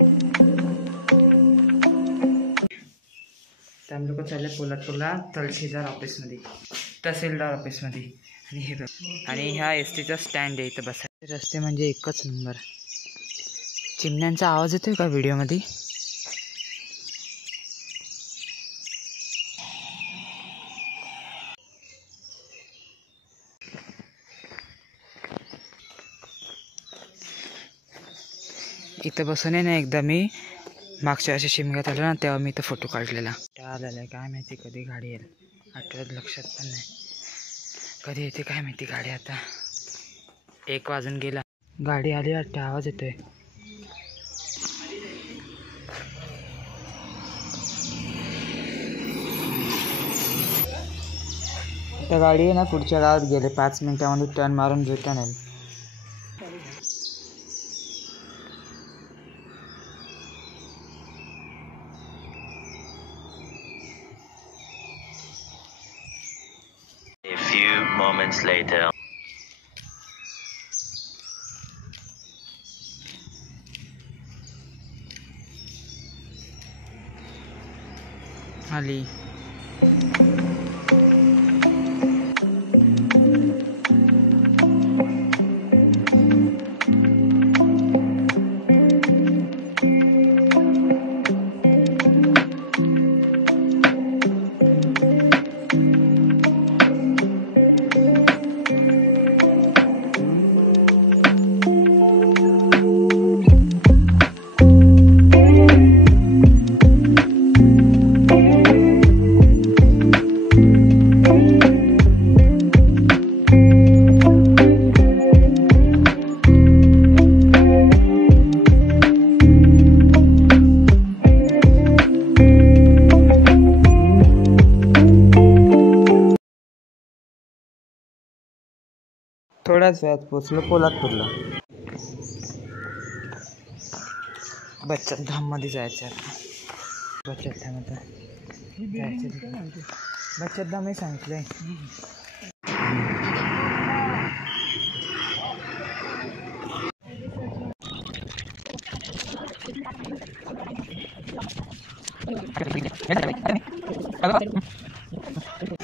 तर आम्ही लोक चालले पोलादपूरला तहसीलदार ऑफिसमध्ये, तहसीलदार ऑफिसमध्ये. आणि हे बघ, आणि ह्या एसटीचा स्टँड आहे इथं बसायचे. रस्ते म्हणजे एकच नंबर. चिमण्यांचा आवाज येतोय का व्हिडिओमध्ये? इथं बसून आहे ना, एकदा मी मागच्या वर्षी शिमग्यात आलो ना, तेव्हा मी इथं फोटो काढलेला. त्या आलेला आहे काय माहिती कधी गाडी येईल, आठवत लक्षात पण नाही कधी येते काय माहिती गाडी. आता 1 वाजून गेला, गाडी आली वाटतं, आवाज येतोय. त्या गाडी आहे ना पुढच्या गावात गेले, 5 मिनिटामध्ये टर्न मारून रिटर्न येईल. A few moments later. आली. थोड्याच वेळात पोचलो पोलादपूरला. बचत धाममध्ये जायचं आता. बचत धाममध्ये जायचं. बचत धाम हे सांगितलंय.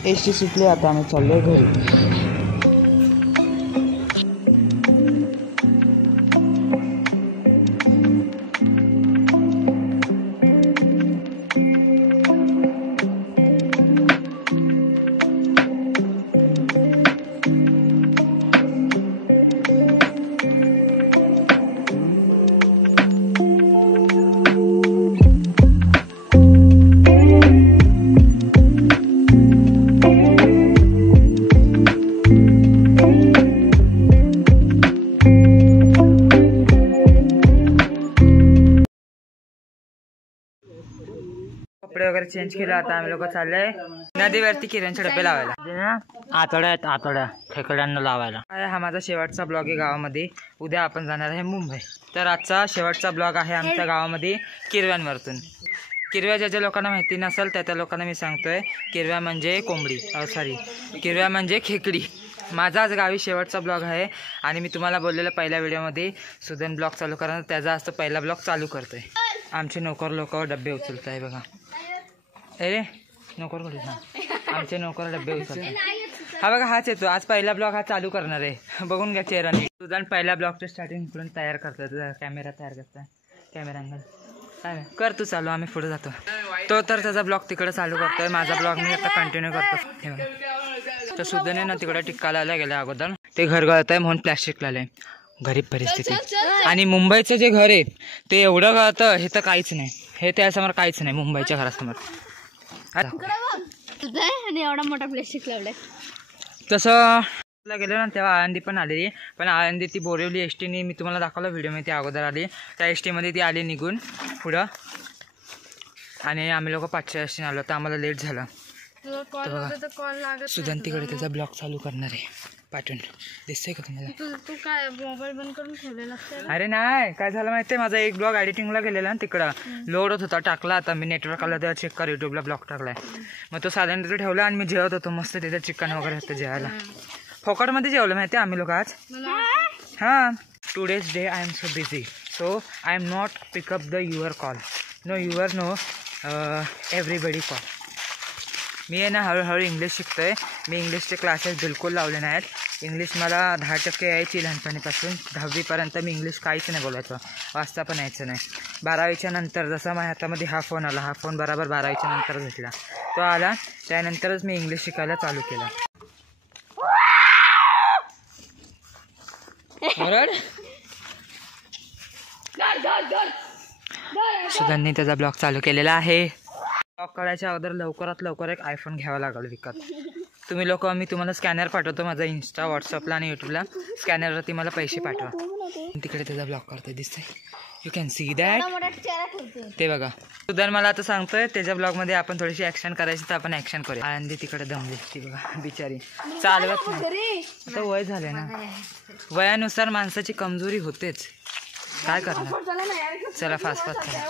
एसटी सुटली, आता आम्ही चाललोय घरी. कपडे वगैरे चेंज केले. आता आम्ही लोक चाललोय नदीवरती किरणचे डबे लावायला, आतोड्या खेकड्यांना लावायला. हा माझा शेवटचा ब्लॉग आहे गावामध्ये. उद्या आपण जाणार आहे मुंबई. तर आजचा शेवटचा ब्लॉग आहे आमच्या गावामध्ये किरव्यांवरतून. किरव्या ज्या लोकांना माहिती नसेल त्या लोकांना मी सांगतोय, किरव्या म्हणजे कोंबडी, किरव्या म्हणजे खेकडी. माझा आज गावी शेवटचा ब्लॉग आहे. आणि मी तुम्हाला बोललेलं पहिल्या व्हिडिओमध्ये सुदन ब्लॉग चालू करणार, त्याचा आज तो पहिला ब्लॉग चालू करतोय. आमचे नोकर लोक डबे उचलत आहे बघा. अरे नोकर कुठे ना, आमचे नोकर डबे उचलत. हा बघा हाच येतो. आज पहिला ब्लॉग हा चालू करणार आहे. बघून घ्या चेहराने. सुदन पहिल्या ब्लॉगचं स्टार्टिंग इकडून तयार करतोय. तुझा कॅमेरा तयार करतोय, कॅमेरा अँगल काय कर तू चालू, आम्ही पुढे जातो. तो तर त्याचा ब्लॉग तिकडे चालू करतोय, माझा ब्लॉग मी आता कंटिन्यू करतो. तर सुदने ना तिकडे टिक्का लावला गेला अगोदर. ते घर गळत आहे म्हणून प्लॅस्टिक लावलंय. गरीब परिस्थिती. आणि मुंबईचं जे घर आहे ते एवढं गळतं, हे तर काहीच नाही. हे त्यासमोर काहीच नाही मुंबईच्या घरासमोर. एवढा मोठा प्लॅस्टिक लावलाय. तसं गेलो ना तेव्हा आळंदी पण आलेली, पण आळंदी ती बोरिवली एसटीने, मी तुम्हाला दाखवलं व्हिडिओमध्ये, ती अगोदर आली. त्या एसटीमध्ये ती आली निघून पुढं. आणि आम्ही लोक 500 एसटीने आलो, तर आम्हाला लेट झालं. सुदन तिकडे त्याचा ब्लॉग चालू करणार आहे पाठवून. दिसतंय का तुम्हाला? तू काय मोबाईल बंद करून ठेवलेला? अरे नाही, काय झालं माहितीये, माझा एक ब्लॉग एडिटिंगला गेलेला ना, तिकडं लोड होत होता. टाकला आता मी, नेटवर्क आला तेव्हा चेक कर, युट्यूबला ब्लॉग टाकलाय. मग तो साधारण तिथे ठेवला आणि मी जेवत होतो मस्त. तिथे चिकन वगैरे होतं जेवायला. फोकटमध्ये जेवलं माहिती आम्ही लोक आज. हां today's day I am so busy, so I am not pick up the your call. No, everybody call. मी आहे ना हळूहळू इंग्लिश शिकतोय. मी इंग्लिशचे क्लासेस बिलकुल लावले नाहीत. इंग्लिश मला 10% यायची लहानपणीपासून. 10वीपर्यंत मी इंग्लिश काहीच नाही बोलायचं, वाचता पण यायचं नाही. 12वीच्या नंतर जसा माझ्या हातामध्ये हा फोन आला, हा फोन बरोबर 12वीच्या नंतर भेटला. तो आला त्यानंतरच मी इंग्लिश शिकायला चालू केलं. सुधांनी त्याचा ब्लॉग चालू केलेला आहे. ब्लॉग करायच्या अगोदर लवकरात लवकर एक आयफोन घ्यावा लागेल विकत. तुम्ही लोक, मी तुम्हाला स्कॅनर पाठवतो माझा इंस्टा, व्हॉट्सअपला आणि यूट्यूबला. स्कॅनरवरती मला पैसे पाठवा. तिकडे त्याचा ब्लॉग करतोय दिसतंय, यू कॅन सी दॅट. ते बघा सुधान मला आता सांगतोय त्याच्या ब्लॉगमध्ये आपण थोडीशी ॲक्शन करायची, तर आपण ॲक्शन करूया. आनंदी तिकडे दमली, ती बघा बिचारी चालवत नाही. आता वय झाले ना, वयानुसार माणसाची कमजोरी होतेच, काय करणार. चला फास्ट फास्ट चला.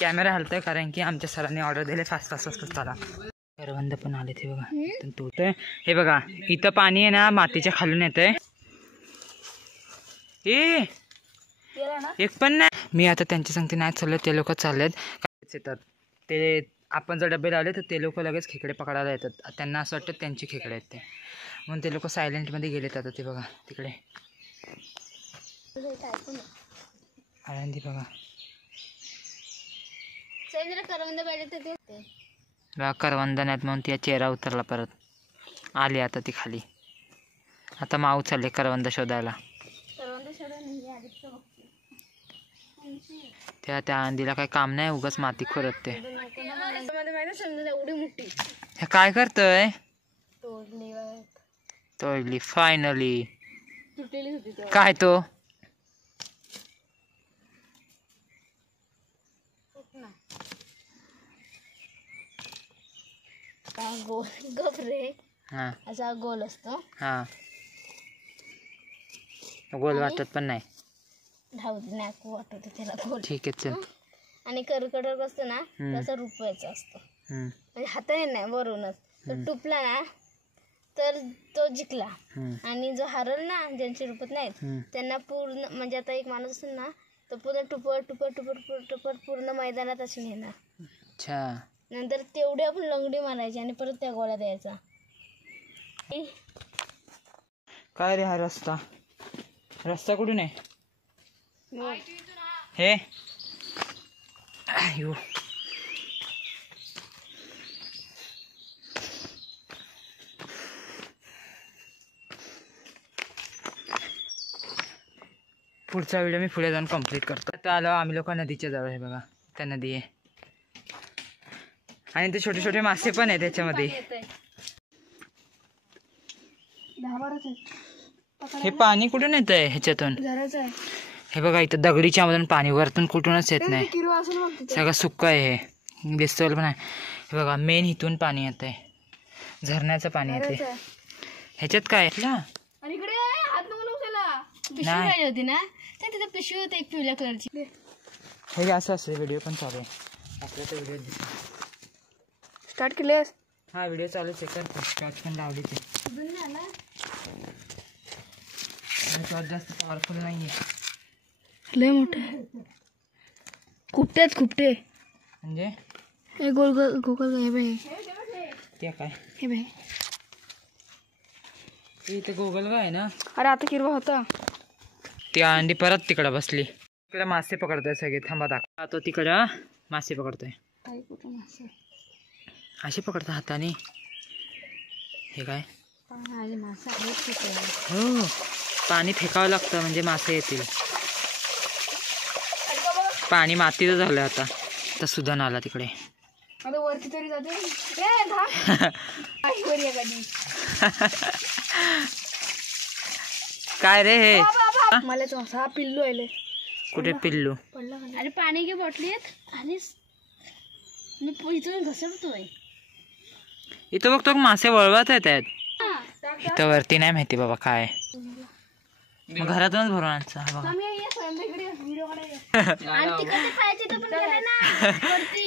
कॅमेरा हलतोय कारण की आमच्या सरांनी ऑर्डर दिले फास्ट फास्ट फास्ट चला. करवंद पण आले ते बघा. तो हे बघा इथं पाणी आहे ना, मातीच्या खालून येतंय. एक पण नाही. मी आता त्यांच्या सांगते नाही चाललं, ते लोक चाललेत येतात. ते आपण जर डबे लावले तर ते लोक लगेच खेकडे पकडायला येतात. त्यांना असं वाटतं त्यांची खेकडे आहेत ते, म्हणून ते लोक सायलेंटमध्ये गेलेत. आता ते बघा तिकडे आनंदी बघा करवंद नाहीत म्हणून तिचा चेहरा उतरला. परत आली आता ती खाली. आता माऊ चालले करवंद शोधायला. त्या आंधीला काही काम नाही, उगाच माती खोरत. ते काय करतोय? तोडली फायनली. काय तो असा गोल असतो. हा गोल वाटत पण नाही. वाटत त्याला गोल. ठीक आहे चल. आणि कर्कटक असतो ना तसा रुपयाचा असतो. म्हणजे हाताने नाही वरूनच. तो टुपला ना तर तो जिंकला. आणि जो हरल ना, ज्यांची रुपत नाहीत त्यांना पूर्ण, म्हणजे आता एक माणूस असेल ना तो पूर्ण टुपट टुपट टुपट टुपट पूर्ण मैदानात असून येणार. अच्छा. नंतर तेवढी आपण लंगडी मारायची आणि परत त्या गोळ्या द्यायचा. काय रे हा रस्ता? रस्ता कुठून आहे हे? अयो पुढचा व्हिडिओ मी पुढे जाऊन कंप्लीट करतो. आता आलो आम्ही लोक नदीच्या जवळ. हे बघा त्या नदी आहे आणि ते छोटे छोटे मासे पण आहे त्याच्यामध्ये. हे पाणी कुठून येत आहे ह्याच्यातून? हे बघा इथं दगडीच्या मधून पाणी वरतून कुठूनच येत नाही, सगळं सुक्क आहे. हे दिसतं पण आहे. हे बघा मेन इथून पाणी येत आहे, झरण्याचं पाणी येते. ह्याच्यात काय पिशवी होती ना, तिथे पिशवी होती एक पिवळ्या कलरची. हे असं असं व्हिडिओ पण चालू आहे आपल्या. तर व्हिडिओ स्टार्ट केलेस? हा व्हिडिओ चालू चेक कर. टॉर्च पण लावली ते. टॉर्च जास्त पॉवरफुल नाही आहे, लय मोठे खुपटे खुपटे. म्हणजे हे गोल गोल गोल. हे बघ ते काय? हे बघ इथे गोगल काय आहे ना. अरे आता किरवा होता. ती अंडी परत तिकडे बसली. तिकडे मासे पकडतोय सगळे. थांबा दाखवा. तो तिकडं मासे पकडतोय. असे पकडतो हाताने. हे काय? हो पाणी फेकावं लागतं म्हणजे मासे येतील. पाणी मातीचं झालं आता. तर सुधान आला तिकडे. वरती तरी जाते. काय रे हे? मला पिल्लू आले. कुठे पिल्लू? अरे पाणी घे बॉटलीत आणि इथून घसरतोय. इथं बघतो मासे वळवत आहेत. इथं वरती नाही माहिती बाबा काय. मग घरातूनच भरून आणचा.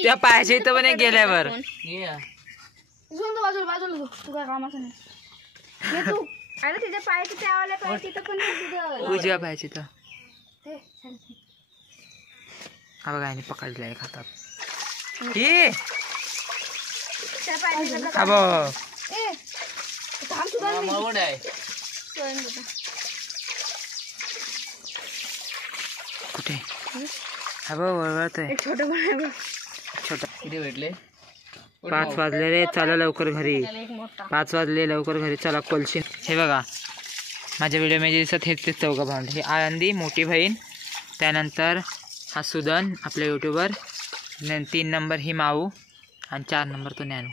त्या पायाच्या इथं पण एक गेल्यावर बाजूला बाजूला तू काय कामाचं नाही. हे तू अरे तिच्या पायाची त्यावाल्या पाय तिथं पण उजव्या पायाची तर हा बघा आणि पकडलंय खातात ही त्या पायाची अबो थांब सुद्धा कुठे अबो वळवळतोय छोटं पण आहे बघ. छोटा किती भेटले 5 वाजले रे चला लवकर घरी 5 वाजले लवकर घरी चला कोलशी हे बघा माझ्या व्हिडिओमध्ये दिसत हेच ते चौघं भावंड ही आनंदी मोठी बहीण त्यानंतर हा सुदन आपला यूट्यूबर 3 नंबर ही माऊ आणि 4 नंबर तो ज्ञानू.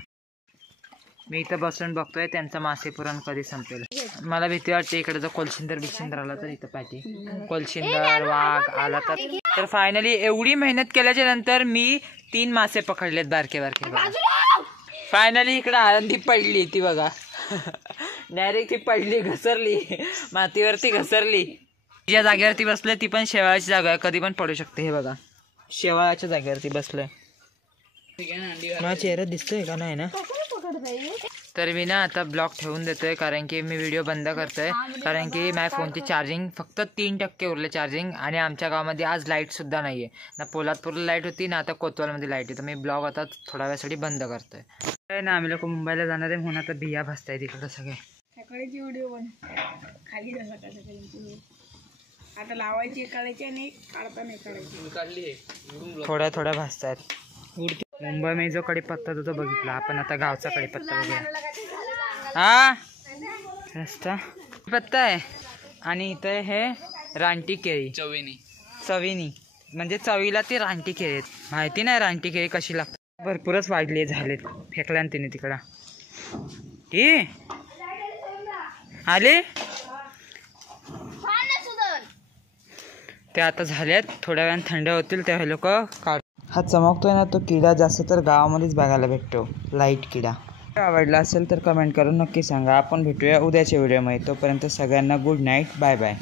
मी इथं बसून बघतोय त्यांचं मासे पुरण कधी संपेल. मला भीती वाटते इकडे जर कोलशिंदर आला तर इथं पाहिजे कोलशिंदर वाघ आला तर फायनली एवढी मेहनत केल्याच्या नंतर मी 3 मासे पकडलेत बारके फायनली इकडे आनंदी पडली ती बघा डायरेक्ट ती पडली घसरली मातीवरती घसरली. ज्या जागेवरती बसले ती पण शेवाळाची जागा आहे कधी पण पडू शकते. हे बघा शेवाळाच्या जागेवरती बसलोय. मला चेहरा दिसतोय का नाही ना. तर मी ना आता ब्लॉग ठेवून देतोय कारण की मी व्हिडिओ बंद करतोय कारण की माझ्या फोनची चार्जिंग फक्त 3% उरले चार्जिंग आणि आमच्या गावामध्ये आज लाईट सुद्धा नाहीये ना. पोलादपूरला लाईट होती ना आता कोतवालमध्ये लाईट आहे तर मी ब्लॉग आता थोड्या वेळासाठी बंद करतोय ना. आम्ही लोक मुंबईला जाणार आहे म्हणून आता बिया भासताय तिकडे सगळे. सकाळीची व्हिडिओ पण खाली सकाळी आता लावायची काढायची आणि काढता नाही काढायची थोड्या भासतायत. मुंबई में जो कढीपत्ता तो बघितला आपण आता गावचा कढीपत्ता बघूया. हा रस्ता पत्ता आहे आणि इथे हे रानटी केळी चवीनी म्हणजे चवीला ती रानटी केळी आहेत. माहिती नाही रानटी केळी कशी लागतात. भरपूरच वाढले झालेत फेकल्या तिने तिकडं की आले ते आता झालेत थोड्या वेळाने थंड होतील तेव्हा लोक काढ. हा चमकतोय ना तो किडा जास्त तर गावामध्येच बघायला भेटतो लाईट किडा. आवडला असेल तर कमेंट करून नक्की सांगा. आपण भेटूया उद्याच्या व्हिडिओमध्ये. तोपर्यंत सगळ्यांना गुड नाईट बाय बाय.